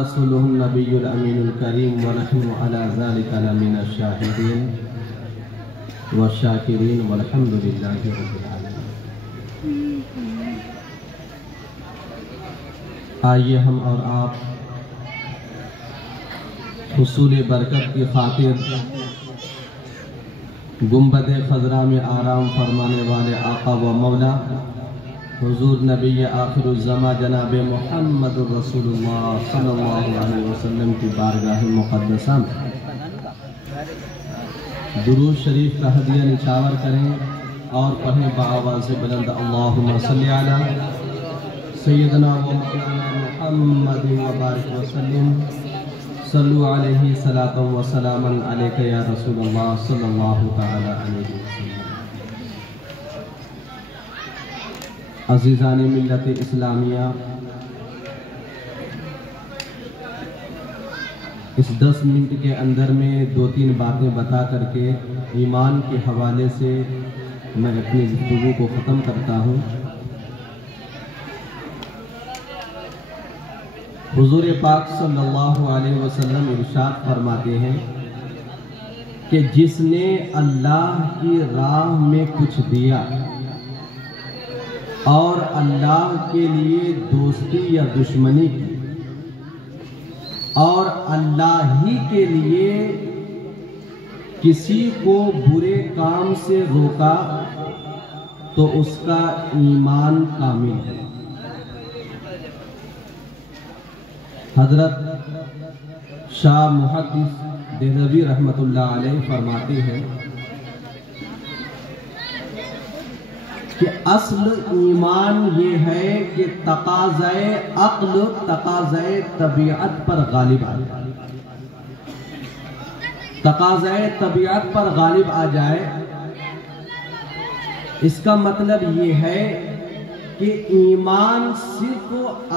رسوله النبي الأمين الكريم ونحن على ذلك لمن الشاهدين والشاكرين والحمد لله رب العالمين۔ آئیے ہم اور آپ حصول برکت کی خاطر گنبد خضرا میں آرام فرمانے والے آقا و مولا حضور نبی آخر الزمان جناب محمد رسول اللہ صلی اللہ علیہ وسلم کی بارگاہ مقدسہ میں درود شریف کا ہدیہ نچھاور کریں اور پڑھیں بآواز بلند اللہم صلی علی سیدنا و مولانا محمد وبارک وسلم صلو علیہ صلاۃ و سلام علیک یا رسول اللہ صلی اللہ تعالی علیہ وسلم۔ عزیزان ملت اسلامیہ، اس 10 منٹ کے اندر میں 2-3 باتیں بتا کر کے ایمان کے حوالے سے میں اپنی گفتگو کو ختم کرتا ہوں۔ حضور پاک صلی اللہ علیہ وسلم ارشاد فرماتے ہیں کہ جس نے اللہ کی راہ میں کچھ دیا اور اللہ کے لیے دوستی یا دشمنی کی اور اللہ ہی کے لیے کسی کو برے کام سے روکا تو اس کا ایمان کامل ہے۔ حضرت شاہ محدث دہلوی رحمت اللہ علیہ فرماتے ہیں کہ اصل ایمان یہ ہے کہ تقاضۂ عقل تقاضۂ طبیعت پر غالب آ جائے، تقاضۂ طبیعت پر غالب آ جائے۔ اس کا مطلب یہ ہے کہ ایمان صرف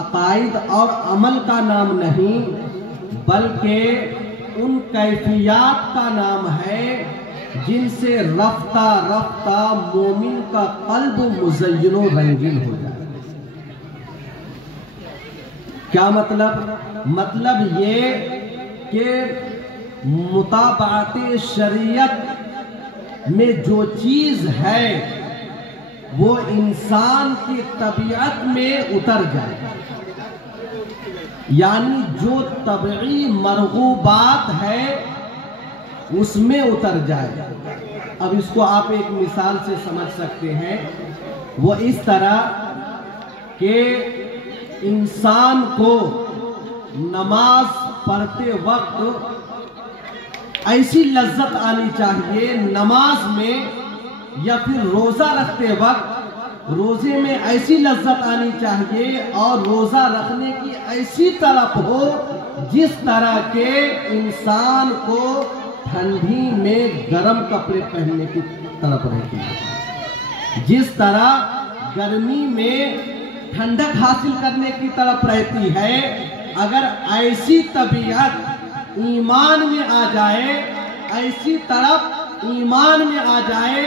عقائد اور عمل کا نام نہیں بلکہ ان کیفیات کا نام ہے جن سے رفتہ رفتہ مومن کا قلب مزین و رنگین ہو جائے۔ کیا مطلب؟ مطلب یہ کہ مطابعت شریعت میں جو چیز ہے وہ انسان کی طبیعت میں اتر جائے، یعنی جو طبعی مرغوبات ہے اس میں اتر جائے۔ اب اس کو آپ ایک مثال سے سمجھ سکتے ہیں، وہ اس طرح کہ انسان کو نماز پڑھتے وقت ایسی لذت آنی چاہیے نماز میں، یا پھر روزہ رکھتے وقت روزے میں ایسی لذت آنی چاہیے اور روزہ رکھنے کی ایسی طلب ہو جس طرح کے انسان کو ٹھنڈی میں گرم کپڑے پہننے کی طلب رہتی ہے، جس طرح گرمی میں ٹھنڈک حاصل کرنے کی طلب رہتی ہے۔ اگر ایسی طبیعت ایمان میں آ جائے، ایسی طلب ایمان میں آ جائے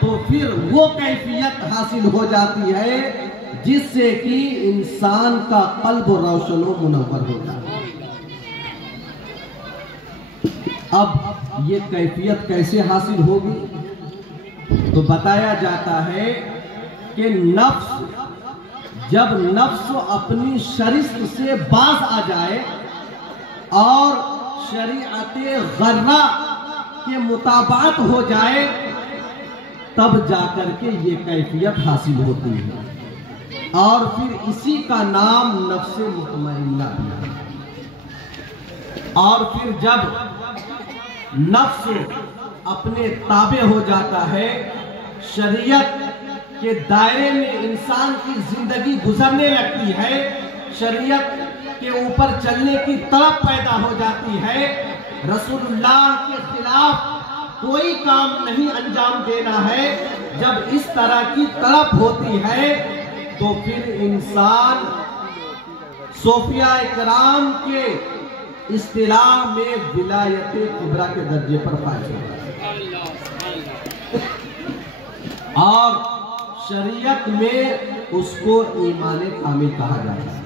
تو پھر وہ کیفیت حاصل ہو جاتی ہے جس سے کہ انسان کا قلب روشن و منور ہو جاتا ہے۔ اب یہ کیفیت کیسے حاصل ہوگی؟ تو بتایا جاتا ہے کہ جب نفس اپنی شرست سے باز آ جائے اور شریعت غرہ کے مطابقت ہو جائے تب جا کر کے یہ کیفیت حاصل ہوتی ہے، اور پھر اسی کا نام نفس مطمئنہ ہے۔ اور پھر جب نفس اپنے تابع ہو جاتا ہے، شریعت کے دائرے میں انسان کی زندگی گزرنے لگتی ہے، شریعت کے اوپر چلنے کی طلب پیدا ہو جاتی ہے، رسول اللہ کے خلاف کوئی کام نہیں انجام دینا ہے، جب اس طرح کی طلب ہوتی ہے تو پھر انسان صوفیاء اکرام کے اصطلاح میں ولایت کبریٰ کے درجے پر فائز ہوتا ہے، اور شریعت میں اس کو ایمان کامل کہا جاتا ہے۔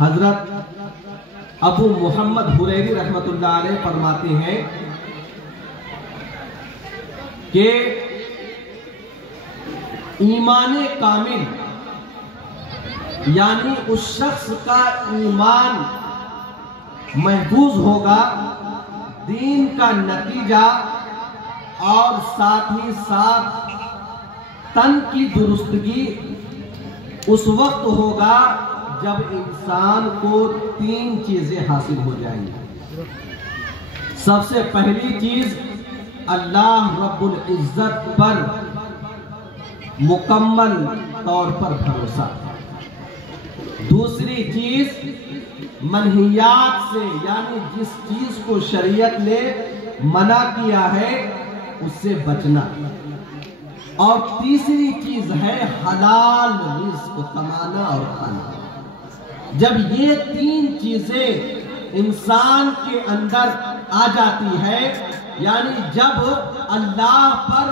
حضرت ابو محمد حریری رحمت اللہ علیہ فرماتے ہیں کہ ایمان کامل یعنی اس شخص کا ایمان محفوظ ہوگا، دین کا نتیجہ اور ساتھ ہی ساتھ تن کی درستگی اس وقت ہوگا جب انسان کو 3 چیزیں حاصل ہو جائیں گی۔ سب سے پہلی چیز اللہ رب العزت پر مکمل طور پر بھروسہ، دوسری چیز منہیات سے یعنی جس چیز کو شریعت نے منع کیا ہے اس سے بچنا، اور تیسری چیز ہے حلال رزق کمانا اور کھانا۔ جب یہ 3 چیزیں انسان کے اندر آ جاتی ہے، یعنی جب اللہ پر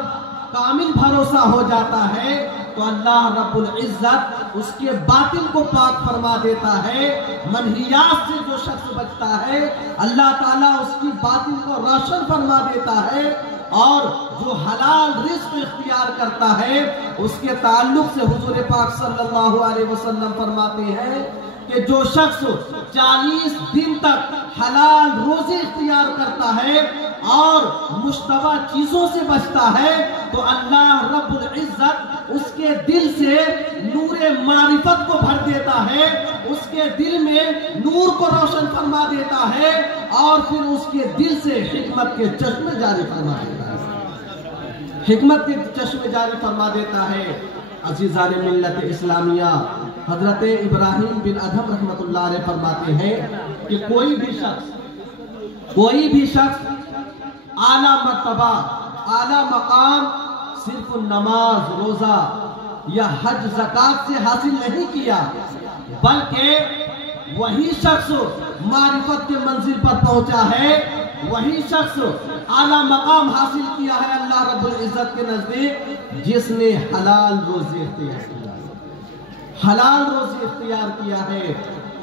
کامل بھروسہ ہو جاتا ہے تو اللہ رب العزت اس کے باطل کو پاک فرما دیتا ہے۔ منہیات سے جو شخص بچتا ہے اللہ تعالیٰ اس کی باطل کو روشن فرما دیتا ہے، اور جو حلال رزق اختیار کرتا ہے اس کے تعلق سے حضور پاک صلی اللہ علیہ وسلم فرماتے ہیں کہ جو شخص 40 دن تک حلال روزے اختیار کرتا ہے اور مشتبہ چیزوں سے بچتا ہے تو اللہ رب العزت اس کے دل سے نور معرفت کو بھر دیتا ہے، اس کے دل میں نور کو روشن فرما دیتا ہے، اور پھر اس کے دل سے حکمت کے چشمے جاری فرما دیتا ہے، حکمت کے چشمے جاری فرما دیتا ہے۔ عزیزان ملت اسلامیہ، حضرت ابراہیم بن ادھم رحمت اللہ علیہ فرماتے ہیں کہ کوئی بھی شخص اعلیٰ مرتبہ اعلیٰ مقام صرف نماز روزہ یا حج زکوٰۃ سے حاصل نہیں کیا، بلکہ وہی شخص معرفت کے منزل پر پہنچا ہے، وہی شخص اعلیٰ مقام حاصل کیا ہے اللہ رب العزت کے نزدیک جس نے حلال روزی اختیار کیا ہے۔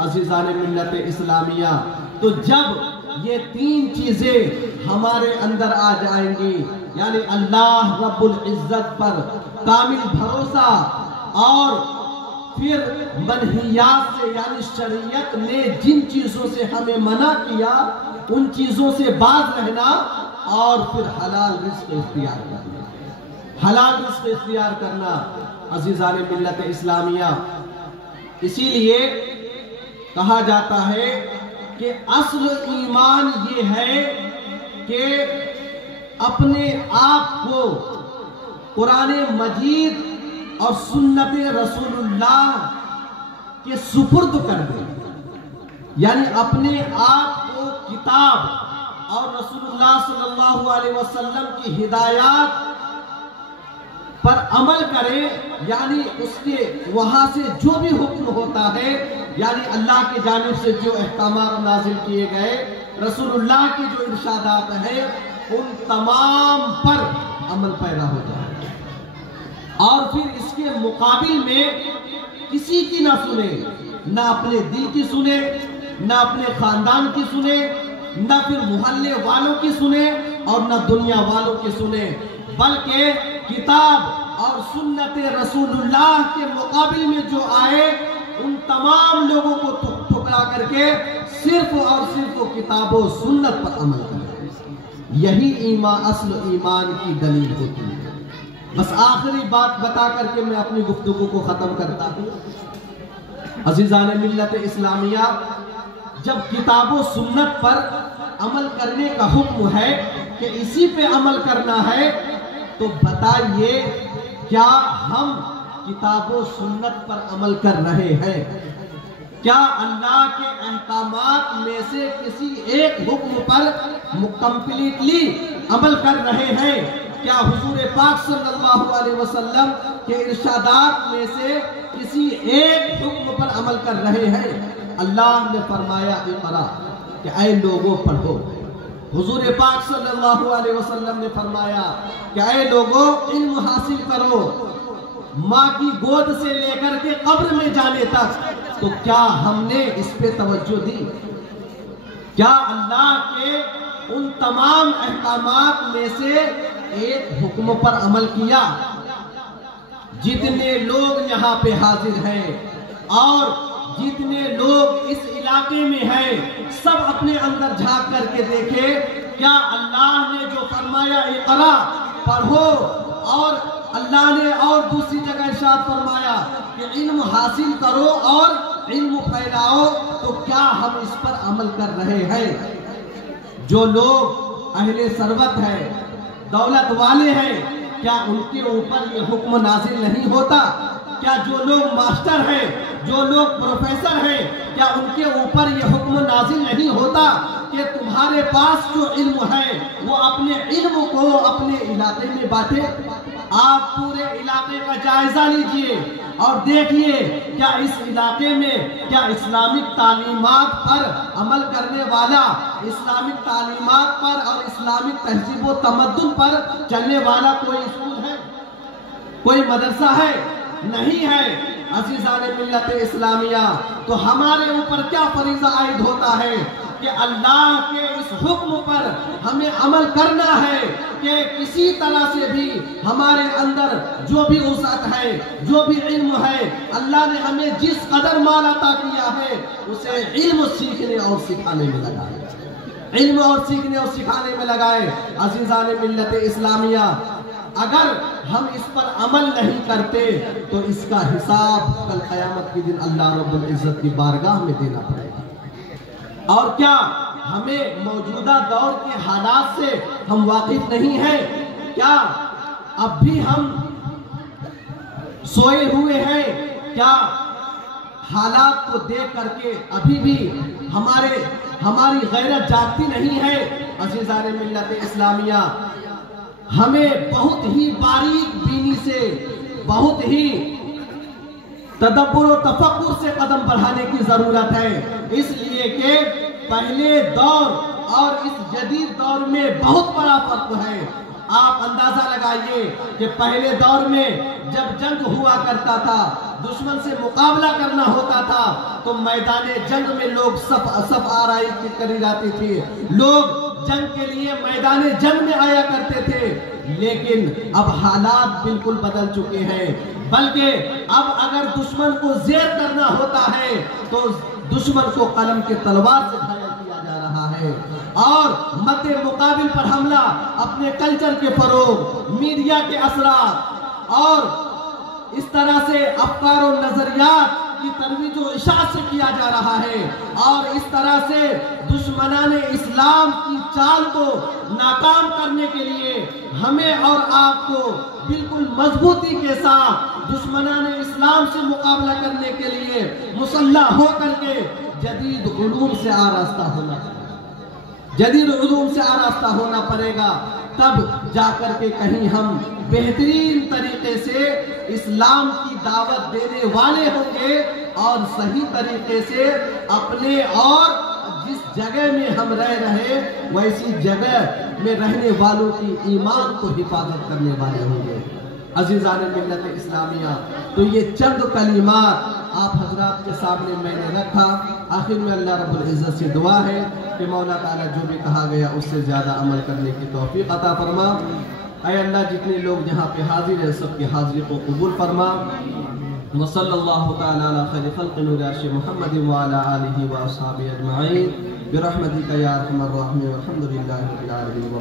عزیزان ملت اسلامیہ، تو جب یہ 3 چیزیں ہمارے اندر آ جائیں گی، یعنی اللہ رب العزت پر کامل بھروسہ، اور پھر منہیات سے یعنی شریعت نے جن چیزوں سے ہمیں منع کیا ان چیزوں سے باز رہنا، اور پھر حلال رزق اختیار کرنا۔ عزیزان ملت اسلامیہ، اسی لیے کہا جاتا ہے کہ اصل ایمان یہ ہے کہ اپنے آپ کو قرآن مجید اور سنت رسول اللہ کے سپرد کر دے، یعنی اپنے آپ کو کتاب اور رسول اللہ صلی اللہ علیہ وسلم کی ہدایات پر عمل کرے، یعنی اس کے وہاں سے جو بھی حکم ہوتا ہے، یعنی اللہ کی جانب سے جو احکامات نازل کیے گئے، رسول اللہ کے جو ارشادات ہیں ان تمام پر عمل پیرا ہو جائے، اور پھر اس کے مقابل میں کسی کی نہ سنے، نہ اپنے دل کی سنے، نہ اپنے خاندان کی سنے، نہ پھر محلے والوں کی سنے اور نہ دنیا والوں کی سنے، بلکہ کتاب اور سنت رسول اللہ کے مقابل میں جو آئے ان تمام لوگوں کو ٹھکرا کر کے صرف اور صرف کتاب و سنت پر عمل کرے۔ یہی اصل ایمان کی دلیل ہوتی ہے۔ بس آخری بات بتا کر کے میں اپنی گفتگو کو ختم کرتا ہوں۔ عزیزان ملت اسلامیہ، جب کتاب و سنت پر عمل کرنے کا حکم ہے کہ اسی پہ عمل کرنا ہے، تو بتائیے کیا ہم کتاب و سنت پر عمل کر رہے ہیں؟ کیا اللہ کے احکامات میں سے کسی ایک حکم پر کمپلیٹلی عمل کر رہے ہیں؟ کیا حضور پاک صلی اللہ علیہ وسلم کے ارشادات میں سے کسی ایک حکم پر عمل کر رہے ہیں؟ اللہ نے فرمایا اقرا، کہ اے لوگوں پڑھو۔ حضور پاک صلی اللہ علیہ وسلم نے فرمایا کہ اے لوگوں علم حاصل کرو، ماں کی گود سے لے کر کے قبر میں جانے تک تو کیا ہم نے اس پہ توجہ دی؟ کیا اللہ کے ان تمام احکامات میں سے ایک حکم پر عمل کیا؟ جتنے لوگ یہاں پہ حاضر ہیں اور جتنے لوگ اس علاقے میں ہیں، سب اپنے اندر جھانک کر کے دیکھے، کیا اللہ نے جو فرمایا اقرا پڑھو، اور اللہ نے اور دوسری جگہ ارشاد فرمایا کہ علم حاصل کرو اور علم پھیلاؤ، تو کیا ہم اس پر عمل کر رہے ہیں؟ جو لوگ اہل ثروت ہیں، دولت والے ہیں، کیا ان کے اوپر یہ حکم نازل نہیں ہوتا؟ کیا جو لوگ ماسٹر ہیں، جو لوگ پروفیسر ہیں، کیا ان کے اوپر یہ حکم نازل نہیں ہوتا کہ تمہارے پاس جو علم ہے وہ اپنے علم کو اپنے علاقے میں بانٹے؟ آپ پورے علاقے کا جائزہ لیجئے اور دیکھیے کیا اس علاقے میں کیا اسلامک تعلیمات پر عمل کرنے والا، اسلامک تعلیمات پر اور اسلامک تہذیب و تمدن پر چلنے والا کوئی اسکول ہے، کوئی مدرسہ ہے؟ نہیں ہے۔ عزیزان ملت اسلامیہ، تو ہمارے اوپر کیا فریضہ عائد ہوتا ہے کہ اللہ کے اس حکم پر ہمیں عمل کرنا ہے کہ کسی طرح سے بھی ہمارے اندر جو بھی وسعت ہے، جو بھی علم ہے، اللہ نے ہمیں جس قدر مال عطا کیا ہے اسے علم سیکھنے اور سکھانے میں لگائے، علم اور سیکھنے اور سکھانے میں لگائے۔ عزیزان ملت اسلامیہ، اگر ہم اس پر عمل نہیں کرتے تو اس کا حساب کل قیامت کے دن اللہ رب العزت کی بارگاہ میں دینا پڑے گا۔ اور کیا ہمیں موجودہ دور کے حالات سے ہم واقف نہیں ہیں؟ کیا اب بھی ہم سوئے ہوئے ہیں؟ کیا حالات کو دیکھ کر کے ابھی بھی ہماری غیرت جاگتی نہیں ہے؟ عزیزان ملت اسلامیہ، ہمیں بہت ہی باریک بینی سے، بہت ہی تدبر و تفکر سے قدم بڑھانے کی ضرورت ہے، اس لیے کہ پہلے دور اور اس جدید دور میں بہت بڑا فرق ہے۔ آپ اندازہ لگائیے کہ پہلے دور میں جب جنگ ہوا کرتا تھا، دشمن سے مقابلہ کرنا ہوتا تھا، تو میدان جنگ میں لوگ صف آرائی کری جاتی تھی، لوگ جنگ کے لیے میدان جنگ میں آیا کرتے تھے۔ لیکن اب حالات بالکل بدل چکے ہیں، بلکہ اب اگر دشمن کو زیر کرنا ہوتا ہے تو دشمن کو قلم کے تلوار سے گھائل کیا جا رہا ہے، اور مد مقابل پر حملہ اپنے کلچر کے فروغ، میڈیا کے اثرات اور اس طرح سے افکار و نظریات کی ترویج و اشاعت سے کیا جا رہا ہے، اور اس طرح سے دشمنان اسلام کی چال کو ناکام کرنے کے لیے ہمیں اور آپ کو بالکل مضبوطی کے ساتھ دشمنان اسلام سے مقابلہ کرنے کے لیے مسلح ہو کر کے جدید علوم سے آراستہ ہونا پڑے گا، جدید علوم سے آراستہ ہونا پڑے گا، تب جا کر کے کہیں ہم بہترین طریقے سے اسلام کی دعوت دینے والے ہوں گے، اور صحیح طریقے سے اپنے اور جس جگہ میں ہم رہ رہے ویسی جگہ میں رہنے والوں کی ایمان کو حفاظت کرنے والے ہوں گے۔ عزیزان ملت اسلامیہ، تو یہ چند کلمات آپ حضرات کے سامنے میں نے رکھا۔ آخر میں اللہ رب العزت سے دعا ہے کہ مولا تعالیٰ جو بھی کہا گیا اس سے زیادہ عمل کرنے کی توفیق عطا فرما۔ اے اللہ، جتنے لوگ یہاں پہ حاضر ہیں سب کی حاضری کو قبول فرما۔ وصلی اللہ تعالیٰ علی خیر خلق نور عرش محمد وعلی آلہ واصحابہ اجمعین برحمتک یا ارحم الراحمین والحمد للہ رب العالمین۔